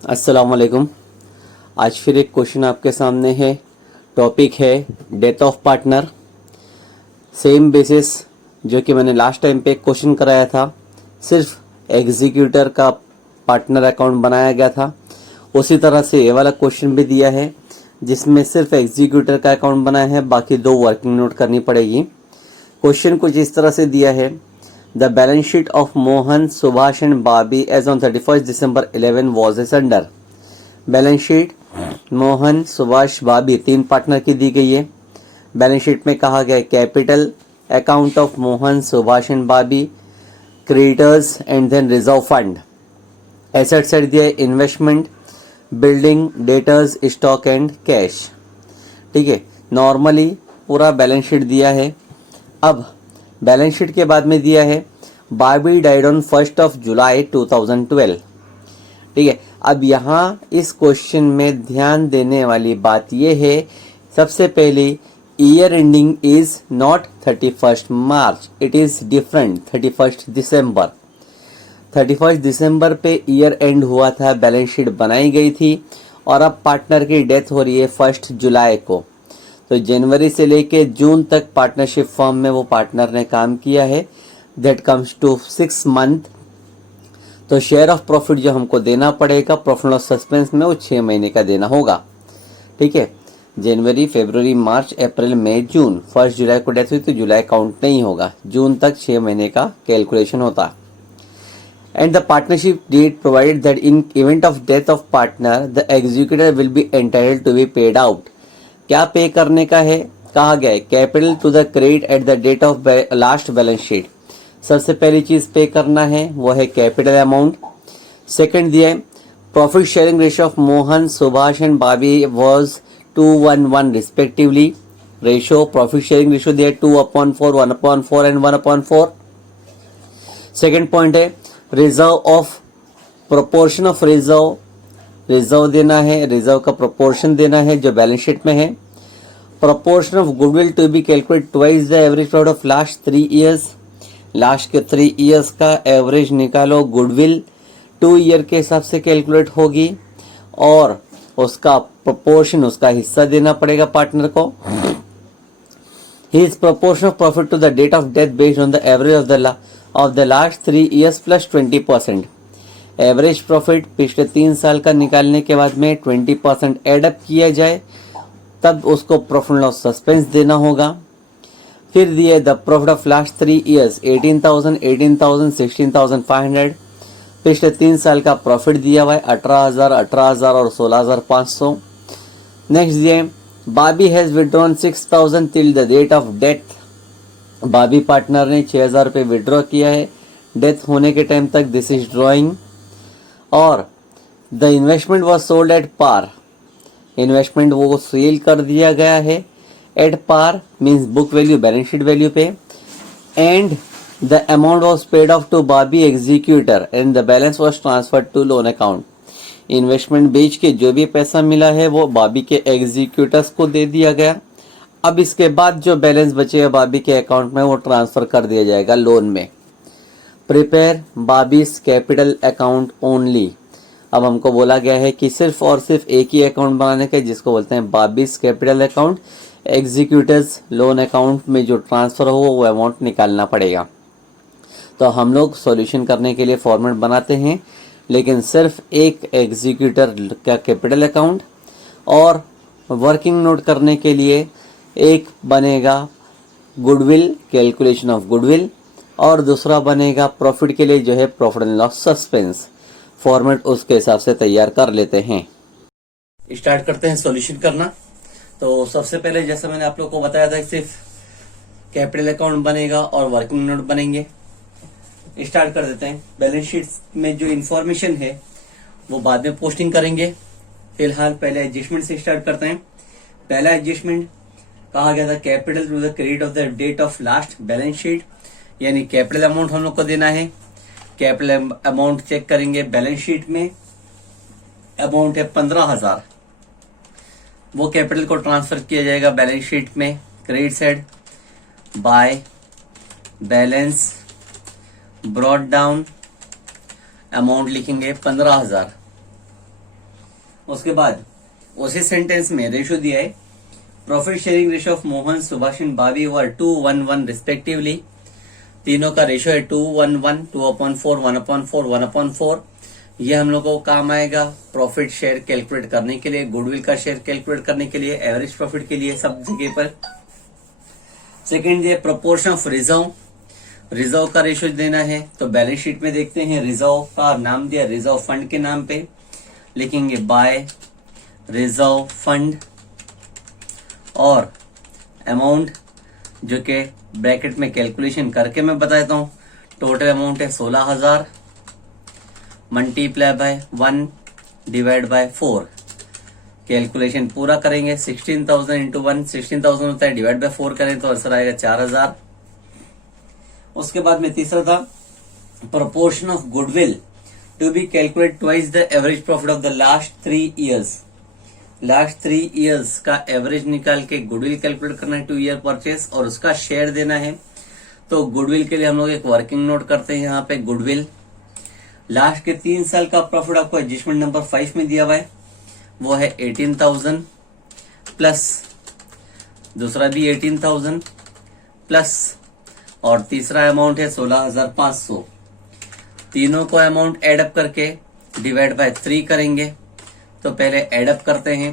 अस्सलाम वालेकुम। आज फिर एक क्वेश्चन आपके सामने है। टॉपिक है death of partner. Same basis जो कि मैंने लास्ट टाइम पे एक क्वेश्चन कराया था, सिर्फ एग्जीक्यूटर का पार्टनर अकाउंट बनाया गया था। उसी तरह से ये वाला क्वेश्चन भी दिया है जिसमें सिर्फ एग्जीक्यूटर का अकाउंट बनाया है, बाकी 2 वर्किंग नोट करनी पड़ेगी। क्वेश्चन कुछ इस तरह से दिया है, the balance sheet of Mohan, Subhash and Bobby as on 31 December 11 was as under. Balance sheet Mohan, Subhash, Bobby 3 partner की दी गई है। बैलेंस शीट में कहा गया capital account of Mohan, Subhash and Bobby, creditors and then reserve fund. Asset side दिया है investment, building, debtors, stock and cash. ठीक है, नॉर्मली पूरा बैलेंस शीट दिया है। अब बैलेंस शीट के बाद में दिया है बाबी डाइड ऑन 1 जुलाई 2012। ठीक है, अब यहाँ इस क्वेश्चन में ध्यान देने वाली बात यह है, सबसे पहले year ending is not 31 March, it is different 31 दिसंबर। 31 दिसंबर पे ईयर एंड हुआ था, बैलेंस शीट बनाई गई थी और अब पार्टनर की डेथ हो रही है 1 जुलाई को। तो जनवरी से लेके जून तक पार्टनरशिप फर्म में वो पार्टनर ने काम किया है, दैट कम्स टू 6 मंथ। तो शेयर ऑफ प्रॉफिट जो हमको देना पड़ेगा प्रॉफिट लॉस सस्पेंस में, वो 6 महीने का देना होगा। ठीक है, जनवरी, फरवरी, मार्च, अप्रैल, मई, जून। 1 जुलाई को डेथ हुई तो जुलाई काउंट नहीं होगा, जून तक 6 महीने का कैलकुलेशन होता है। And the partnership deed provided that in event of death of partner the executive will be entitled to be paid out. क्या पे करने का है, कहा गया है capital to the credit at the date of last balance sheet. सबसे पहली चीज पे करना है वो है कैपिटल अमाउंट। सेकंड दिया है profit sharing ratio of Mohan, Subhash and Bobby was 2:1 respectively. Ratio profit sharing ratio दिया 2/4, 1/4 एंड 1/4। सेकंड पॉइंट है reserve of proportion of reserve, reserve देना है, रिजर्व का प्रोपोर्शन देना है जो बैलेंस शीट में है। Proportion of goodwill to be calculate twice the average profit of last 3 years. Last के 3 ईयर्स का एवरेज निकालो, गुडविल 2 ईयर के हिसाब से कैलकुलेट होगी और उसका प्रोपोर्शन, उसका हिस्सा देना पड़ेगा पार्टनर को। His proportion of profit to the date of death based on the average of the last 3 years plus 20%। Average profit पिछले 3 साल का निकालने के बाद में 20% एडअप किया जाए, तब उसको प्रॉफिट लॉस सस्पेंस देना होगा। फिर दिए the profit of last 3 years 18,000, 18,000, 16,500। पिछले 3 साल का प्रॉफिट दिया हुआ है 18,000, 18,000 और 16,500। नेक्स्ट दिए Bobby has withdrawn 6,000 till the date of death. Bobby partner ने 6,000 रुपये विड्रॉ किया है डेथ होने के टाइम तक, दिस इज ड्रॉइंग। और the investment was sold at par, investment वो सेल कर दिया गया है at par, means book value, balance sheet value पे। And the amount was paid off to Bobby executor and the balance was transferred to loan account. Investment बेच के जो भी पैसा मिला है वो बाबी के एग्जीक्यूटर्स को दे दिया गया। अब इसके बाद जो बैलेंस बचेगा बाबी के अकाउंट में वो ट्रांसफर कर दिया जाएगा लोन में। Prepare Bobby's capital account only. अब हमको बोला गया है कि सिर्फ और सिर्फ एक ही अकाउंट बनाने का, जिसको बोलते हैं Bobby's capital account. Executors loan account में जो ट्रांसफर हो वो अमाउंट निकालना पड़ेगा। तो हम लोग सॉल्यूशन करने के लिए फॉर्मेट बनाते हैं, लेकिन सिर्फ एक एग्जीक्यूटर का कैपिटल अकाउंट और वर्किंग नोट करने के लिए एक बनेगा गुडविल, कैलकुलेशन ऑफ गुडविल, और दूसरा बनेगा प्रॉफिट के लिए जो है profit and loss suspense. Format उसके हिसाब से तैयार कर लेते हैं। स्टार्ट करते हैं सॉल्यूशन करना। तो सबसे पहले जैसे मैंने आप लोग को बताया था, सिर्फ कैपिटल अकाउंट बनेगा और वर्किंग नोट बनेंगे। स्टार्ट कर देते हैं। बैलेंस शीट में जो इंफॉर्मेशन है वो बाद में पोस्टिंग करेंगे, फिलहाल पहले एडजस्टमेंट से स्टार्ट करते हैं। पहला एडजस्टमेंट कहा गया था capital to the credit of the date of last balance sheet, यानी कैपिटल अमाउंट हम लोग को देना है। कैपिटल अमाउंट चेक करेंगे, बैलेंस शीट में अमाउंट है 15,000, वो कैपिटल को ट्रांसफर किया जाएगा बैलेंस शीट में। Credit side by balance brought down, amount लिखेंगे 15,000। उसके बाद उसी सेंटेंस में रेशो दिया है, profit sharing ratio of Mohan, Subhash and Bobby were 2:1:1 respectively. तीनों का रेशो है 2:1:1, 2/4, 1/4, 1/4। ये हम लोग को काम आएगा प्रॉफिट शेयर कैलकुलेट करने के लिए, गुडविल का शेयर कैलकुलेट करने के लिए, एवरेज प्रॉफिट के लिए, सब जगह पर। सेकेंड ये प्रोपोर्शन ऑफ रिजर्व, रिजर्व का रेशो देना है। तो बैलेंस शीट में देखते हैं, रिजर्व का नाम दिया रिजर्व फंड के नाम पे, लिखेंगे बाय रिजर्व फंड, और अमाउंट जो के ब्रैकेट में कैलकुलेशन करके मैं बताता हूं। टोटल अमाउंट है 16,000 multiply by 1 divide by 4। Calculation पूरा करेंगे, 16,000 इंटू 1 16,000 होता है, डिवाइड बाय 4 करें तो आंसर आएगा 4,000। उसके बाद में तीसरा था proportion of goodwill to be calculate twice the average profit of the last 3 years. Last 3 years का एवरेज निकाल के गुडविल कैलकुलेट करना है, 2 ईयर परचेस, और उसका शेयर देना है। तो गुडविल के लिए हम लोग एक वर्किंग नोट करते हैं यहाँ पे। गुडविल लास्ट के 3 साल का प्रॉफिट आपको एडजस्टमेंट नंबर 5 में दिया हुआ है, वो है 18,000 प्लस दूसरा भी 18,000 प्लस, और तीसरा अमाउंट है 16,500। तीनों को अमाउंट एडअप करके डिवाइड बाय 3 करेंगे। तो पहले एडअप करते हैं,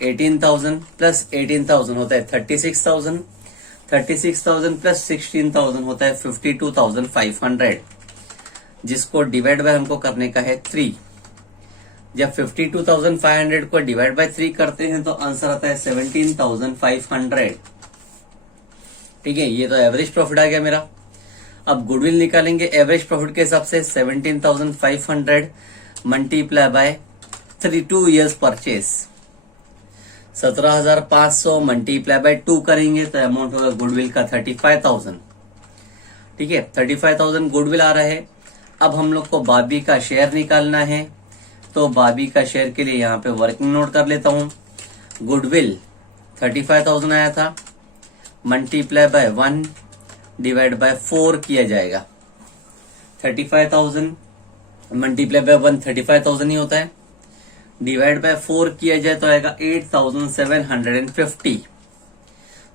18,000 प्लस 18,000 होता है 36,000, 36,000 प्लस 16,000 होता है 52,500, जिसको डिवाइड बाय हमको करने का है 3। जब 52,500 को डिवाइड बाय 3 करते हैं तो आंसर आता है 17,500। ठीक है, ये तो एवरेज प्रॉफिट आ गया मेरा। अब गुडविल निकालेंगे एवरेज प्रॉफिट के हिसाब से, 17,500 multiply by 2 years purchase, 17,500 multiply by 2 करेंगे तो अमाउंट होगा गुडविल का 35,000। ठीक है, 35,000 गुडविल आ रहा है। अब हम लोग को बाबी का शेयर निकालना है, तो बाबी का शेयर के लिए यहाँ पे वर्किंग नोट कर लेता हूं। गुडविल 35,000 आया था, मल्टीप्लाई बाय 1 डिवाइड बाय 4 किया जाएगा। 35,000 मल्टीप्लाई बाय 1 35,000 ही होता है, डिवाइड बाय 4 किया जाए तो आएगा 8,750।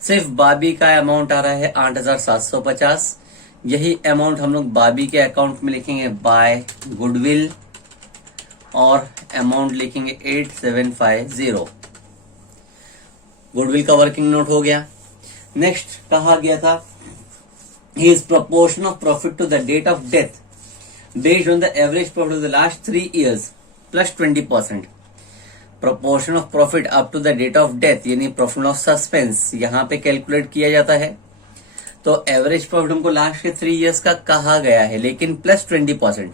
सिर्फ बाबी का अमाउंट आ रहा है 8,750। यही अमाउंट हम लोग बाबी के अकाउंट में लिखेंगे बाय गुडविल, और अमाउंट लिखेंगे 8,750। गुडविल का वर्किंग नोट हो गया। नेक्स्ट कहा गया था, his proportion of profit to the date of death based on the average profit of the last 3 years plus 20%। Proportion of profit up to the date of death यानी profit of suspense यहाँ पे calculate किया जाता है। तो average profit हमको last के 3 years का कहा गया है, लेकिन प्लस 20%।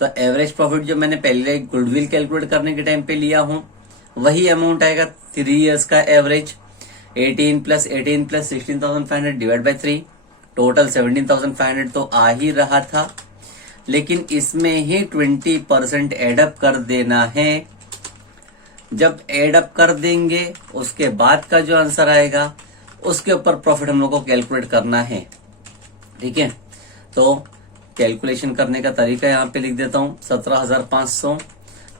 तो एवरेज प्रॉफिट जो मैंने पहले गुडविल कैलकुलेट करने के टाइम पे लिया हूं, वही अमाउंट आएगा 3 ईयर्स का average. 18 plus 18 plus 16,500 divide by 3, total 17,500 तो आ ही रहा था, लेकिन इसमें ही 20% एडअप कर देना है। जब एडअप कर देंगे उसके बाद का जो आंसर आएगा उसके ऊपर प्रॉफिट हम लोग को कैलकुलेट करना है। ठीक है, तो कैलकुलेशन करने का तरीका यहाँ पे लिख देता हूं, 17,500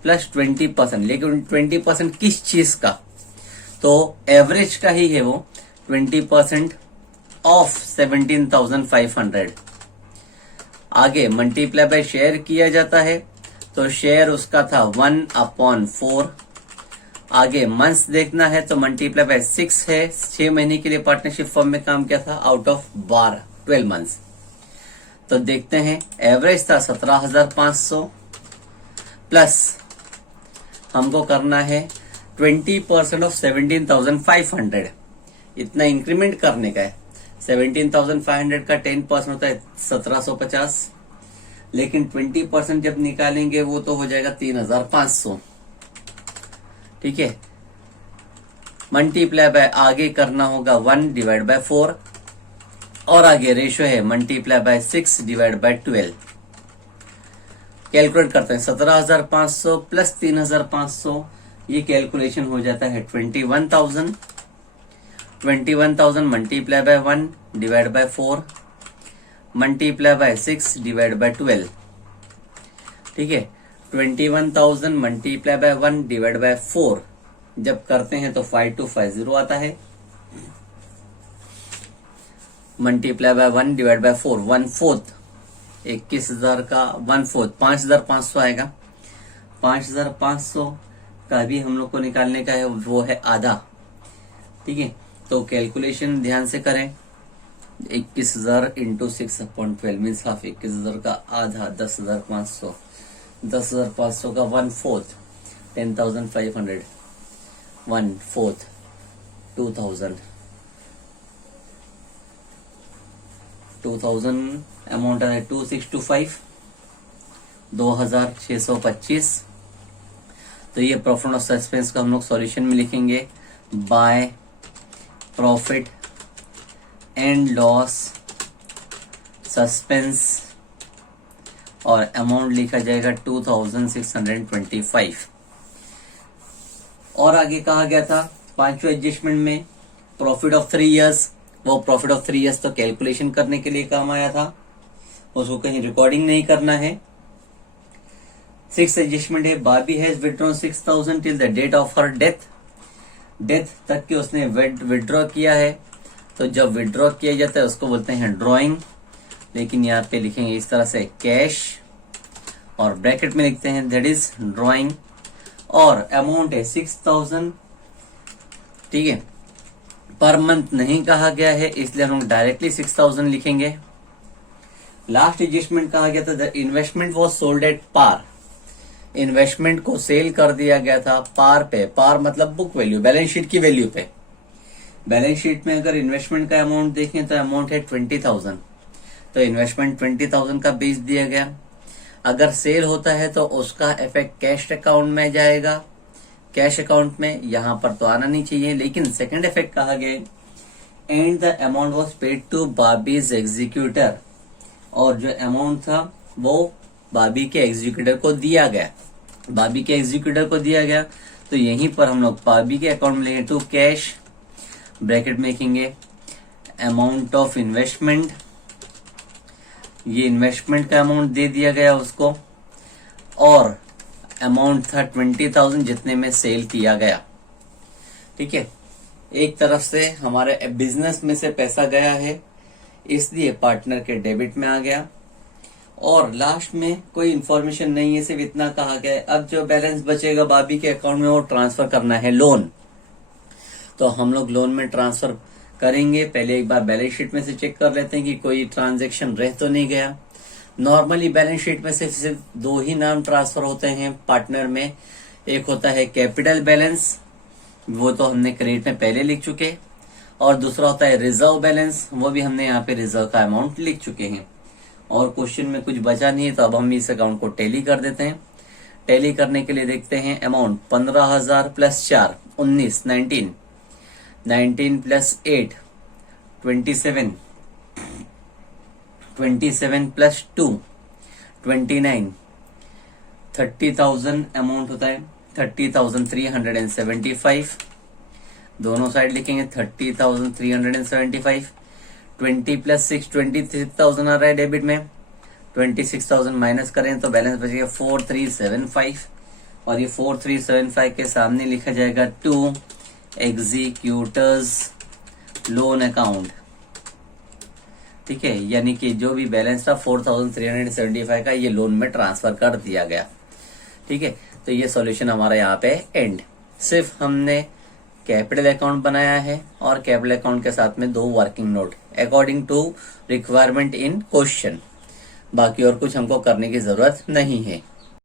प्लस 20%, लेकिन 20% किस चीज का, तो एवरेज का ही है वो, 20% ऑफ 17,500। आगे मल्टीप्लाई बाय शेयर किया जाता है, तो शेयर उसका था 1/4। आगे मंथ्स देखना है तो मल्टीप्लाई बाय 6 है, 6 महीने के लिए पार्टनरशिप फर्म में काम किया था, आउट ऑफ 12 मंथ्स। तो देखते हैं, एवरेज था 17,500 प्लस हमको करना है 20% ऑफ 17,500, इतना इंक्रीमेंट करने का है। 17,500 का 10% होता है 1,750, लेकिन 20% जब निकालेंगे वो तो हो जाएगा 3,500। ठीक है, मल्टीप्लाई बाय आगे करना होगा 1 डिवाइड बाय 4, और आगे रेशियो है multiply by 6 divide by 12। Calculate करते हैं, 17,500 प्लस 3,500, ये कैलकुलेशन हो जाता है 21,000। 21,000 multiply by 1 divide by 4 multiply by 6 divide by 12। ठीक है, 21,000 मल्टीप्लाई बाय 1 डिवाइड बाय 4 जब करते हैं तो 5250 आता है, मल्टीप्लाई बाय 1 डिवाइड बाय 4 1/4, 21,000 का 1/4 5,500 आएगा। 5,500 का भी हम लोग को निकालने का है, वो है आधा। ठीक है, तो कैलकुलेशन ध्यान से करें। 21,000 इंटू 6/12 मीन्स हाफ। 21,000 का आधा 10,500, 10,500 का 1/4 10,500, 1/4 2,000 अमाउंट है 2625 2,625। तो ये प्रॉफिट ऑफ सस्पेंस को हम लोग सॉल्यूशन में लिखेंगे by profit and loss suspense, और अमाउंट लिखा जाएगा 2,625। और आगे कहा गया था पांचवें एडजस्टमेंट में प्रॉफिट ऑफ 3 इयर्स, वो प्रॉफिट ऑफ 3 इयर्स तो कैलकुलेशन करने के लिए काम आया था, उसको कहीं रिकॉर्डिंग नहीं करना है। 6th एडजस्टमेंट है बारबी has withdrawn 6,000 till the date of her death, death तक के उसने विथड्रॉ किया है। तो जब विथड्रॉ किया जाता है उसको बोलते हैं ड्रॉइंग, लेकिन यहाँ पे लिखेंगे इस तरह से कैश, और ब्रैकेट में लिखते हैं दैट इज ड्रॉइंग, और अमाउंट है 6,000। ठीक है, पर मंथ नहीं कहा गया है, इसलिए हम डायरेक्टली 6,000 लिखेंगे। लास्ट एडजस्टमेंट कहा गया था the investment was sold at par, investment को सेल कर दिया गया था पार पे। पार मतलब बुक वैल्यू, बैलेंस शीट की वैल्यू पे। बैलेंस शीट में अगर इन्वेस्टमेंट का अमाउंट देखें तो अमाउंट है 20,000, तो इन्वेस्टमेंट 20,000 का बेच दिया गया। अगर सेल होता है तो उसका इफेक्ट कैश अकाउंट में जाएगा, कैश अकाउंट में, यहां पर तो आना नहीं चाहिए। लेकिन सेकंड इफेक्ट कहा गया and the amount was paid to Bobby's executor, और जो अमाउंट था वो बाबी के एग्जीक्यूटर को दिया गया, बाबी के एग्जीक्यूटर को दिया गया। तो यहीं पर हम लोग बाबी के अकाउंट में लेंगे टू कैश, ब्रैकेट में लिखेंगे अमाउंट ऑफ इन्वेस्टमेंट, ये इन्वेस्टमेंट का अमाउंट दे दिया गया उसको, और अमाउंट था 20,000 जितने में सेल किया गया। ठीक है, एक तरफ से हमारे बिजनेस में से पैसा गया है, इसलिए पार्टनर के डेबिट में आ गया, और लास्ट में कोई इंफॉर्मेशन नहीं है, सिर्फ इतना कहा गया है अब जो बैलेंस बचेगा बाबी के अकाउंट में वो ट्रांसफर करना है लोन। तो हम लोग लोन में ट्रांसफर करेंगे। पहले एक बार बैलेंस शीट में से चेक कर लेते हैं कि कोई ट्रांजैक्शन रह तो नहीं गया। नॉर्मली बैलेंस शीट में से सिर्फ 2 ही नाम ट्रांसफर होते हैं पार्टनर में, एक होता है कैपिटल बैलेंस, वो तो हमने क्रेडिट में पहले लिख चुके, और दूसरा होता है रिजर्व बैलेंस, वो भी हमने यहाँ पे रिजर्व का अमाउंट लिख चुके हैं। और क्वेश्चन में कुछ बचा नहीं है, तो अब हम इस अकाउंट को टैली कर देते हैं। टैली करने के लिए देखते हैं amount 15,000 plus 4 19, 19 plus 8 27, 27 plus 2 29, 30,000 amount होता है 30,375, दोनों साइड लिखेंगे 30,375। 20 प्लस 6 26,000 आ रहा है डेबिट में, 26,000 माइनस करें तो बैलेंस बचेगा 4,375, और ये 4,375 के सामने लिखा जाएगा टू एग्जीक्यूटर्स लोन अकाउंट। ठीक है, यानी कि जो भी बैलेंस था 4,375 का ये लोन में ट्रांसफर कर दिया गया। ठीक है, तो ये सॉल्यूशन हमारा यहाँ पे एंड। सिर्फ हमने कैपिटल अकाउंट बनाया है और कैपिटल अकाउंट के साथ में 2 working note according to requirement in question, बाकी और कुछ हमको करने की जरूरत नहीं है।